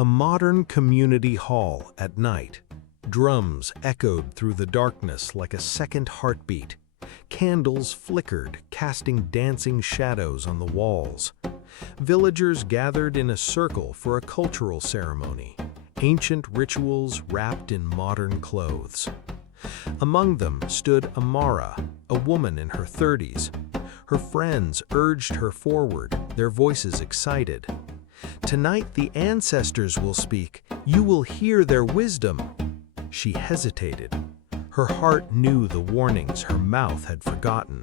A modern community hall at night. Drums echoed through the darkness like a second heartbeat. Candles flickered, casting dancing shadows on the walls. Villagers gathered in a circle for a cultural ceremony, ancient rituals wrapped in modern clothes. Among them stood Amara, a woman in her 30s. Her friends urged her forward, their voices excited. "Tonight the ancestors will speak. You will hear their wisdom." She hesitated. Her heart knew the warnings her mouth had forgotten.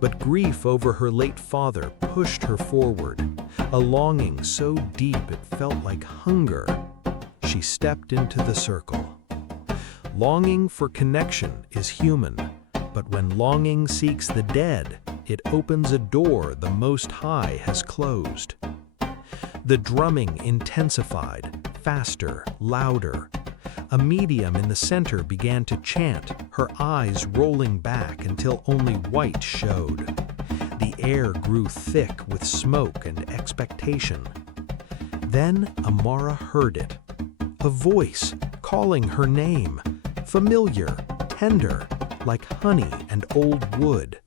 But grief over her late father pushed her forward, a longing so deep it felt like hunger. She stepped into the circle. Longing for connection is human, but when longing seeks the dead, it opens a door the Most High has closed. The drumming intensified, faster, louder. A medium in the center began to chant, her eyes rolling back until only white showed. The air grew thick with smoke and expectation. Then Amara heard it. A voice calling her name, familiar, tender, like honey and old wood.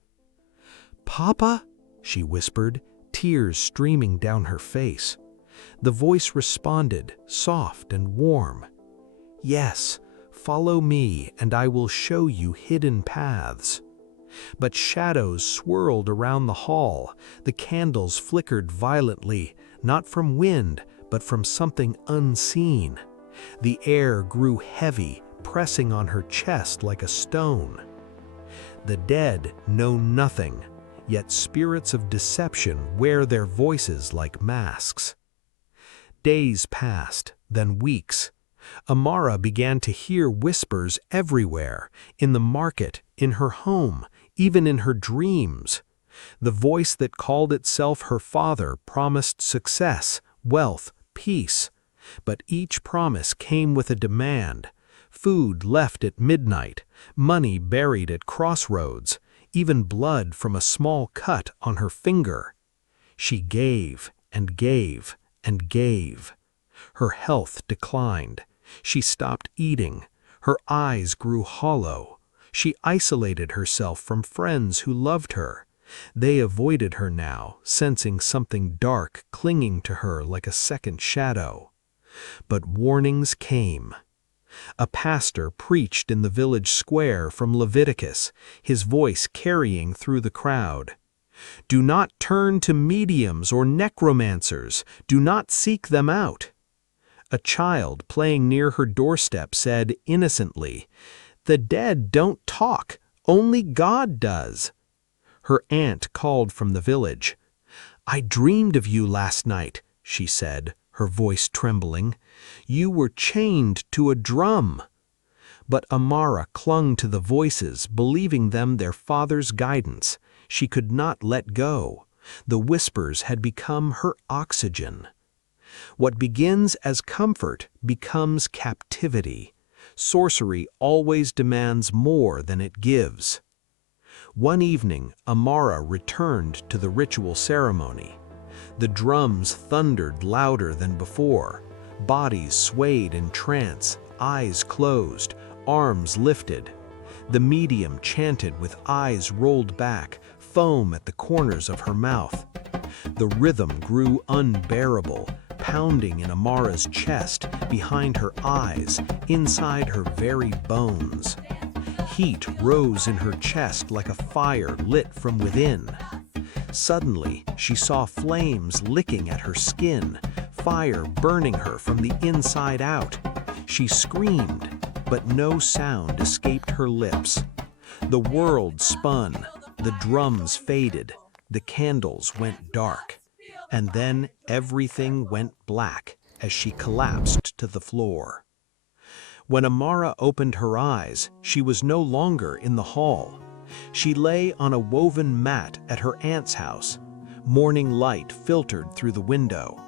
"Papa?" she whispered, tears streaming down her face. The voice responded, soft and warm. "Yes, follow me and I will show you hidden paths." But shadows swirled around the hall. The candles flickered violently, not from wind, but from something unseen. The air grew heavy, pressing on her chest like a stone. The dead know nothing, yet spirits of deception wear their voices like masks. Days passed, then weeks. Amara began to hear whispers everywhere, in the market, in her home, even in her dreams. The voice that called itself her father promised success, wealth, peace. But each promise came with a demand: food left at midnight, money buried at crossroads, even blood from a small cut on her finger. She gave and gave and gave. Her health declined. She stopped eating. Her eyes grew hollow. She isolated herself from friends who loved her. They avoided her now, sensing something dark clinging to her like a second shadow. But warnings came. A pastor preached in the village square from Leviticus, his voice carrying through the crowd. "Do not turn to mediums or necromancers. Do not seek them out." A child playing near her doorstep said innocently, "The dead don't talk, only God does." Her aunt called from the village. "I dreamed of you last night," she said, her voice trembling. "You were chained to a drum." But Amara clung to the voices, believing them their father's guidance. She could not let go. The whispers had become her oxygen. What begins as comfort becomes captivity. Sorcery always demands more than it gives. One evening, Amara returned to the ritual ceremony. The drums thundered louder than before. Bodies swayed in trance, eyes closed, arms lifted. The medium chanted with eyes rolled back, foam at the corners of her mouth. The rhythm grew unbearable, pounding in Amara's chest, behind her eyes, inside her very bones. Heat rose in her chest like a fire lit from within. Suddenly, she saw flames licking at her skin, fire burning her from the inside out. She screamed, but no sound escaped her lips. The world spun, the drums faded, the candles went dark. And then everything went black as she collapsed to the floor. When Amara opened her eyes, she was no longer in the hall. She lay on a woven mat at her aunt's house. Morning light filtered through the window.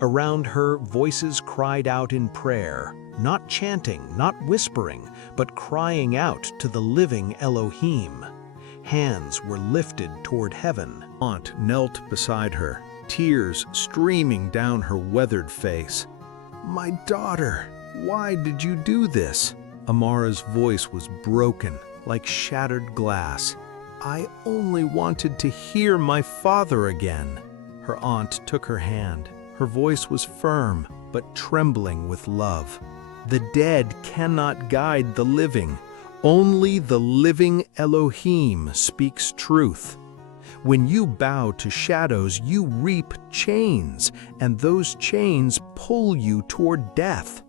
Around her, voices cried out in prayer, not chanting, not whispering, but crying out to the living Elohim. Hands were lifted toward heaven. Aunt knelt beside her, tears streaming down her weathered face. My daughter, why did you do this?" Amara's voice was broken, like shattered glass. "I only wanted to hear my father again." Her aunt took her hand. Her voice was firm, but trembling with love. "The dead cannot guide the living. Only the living Elohim speaks truth. When you bow to shadows, you reap chains, and those chains pull you toward death.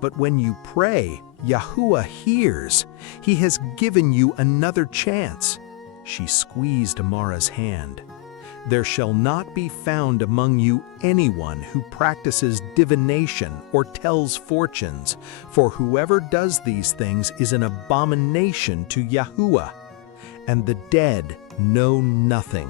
But when you pray, Yahuwah hears. He has given you another chance." She squeezed Amara's hand. "There shall not be found among you anyone who practices divination or tells fortunes, for whoever does these things is an abomination to Yahuwah. And the dead know nothing."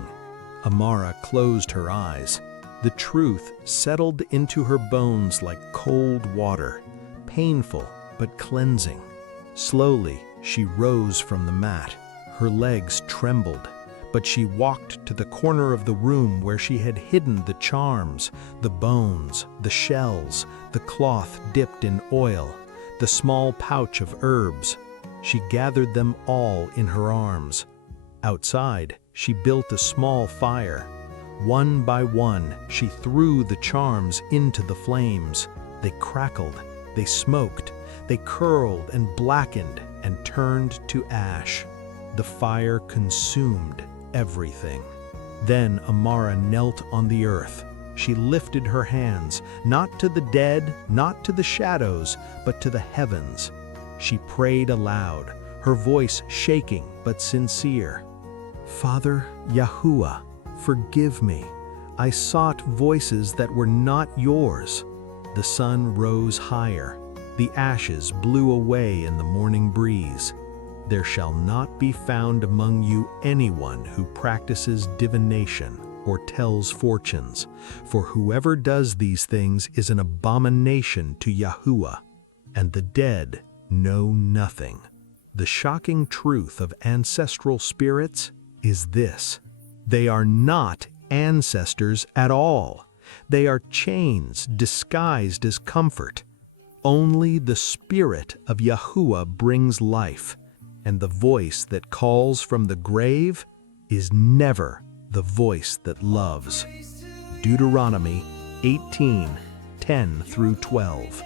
Amara closed her eyes. The truth settled into her bones like cold water, painful but cleansing. Slowly, she rose from the mat. Her legs trembled, but she walked to the corner of the room where she had hidden the charms, the bones, the shells, the cloth dipped in oil, the small pouch of herbs. She gathered them all in her arms. Outside, she built a small fire. One by one, she threw the charms into the flames. They crackled, they smoked, they curled and blackened and turned to ash. The fire consumed everything. Then Amara knelt on the earth. She lifted her hands, not to the dead, not to the shadows, but to the heavens. She prayed aloud, her voice shaking but sincere. "Father Yahuwah, forgive me. I sought voices that were not yours." The sun rose higher. The ashes blew away in the morning breeze. "There shall not be found among you anyone who practices divination or tells fortunes, for whoever does these things is an abomination to Yahuwah, and the dead know nothing." The shocking truth of ancestral spirits is this: they are not ancestors at all. They are chains disguised as comfort. Only the Spirit of Yahuwah brings life, and the voice that calls from the grave is never the voice that loves. Deuteronomy 18:10-12.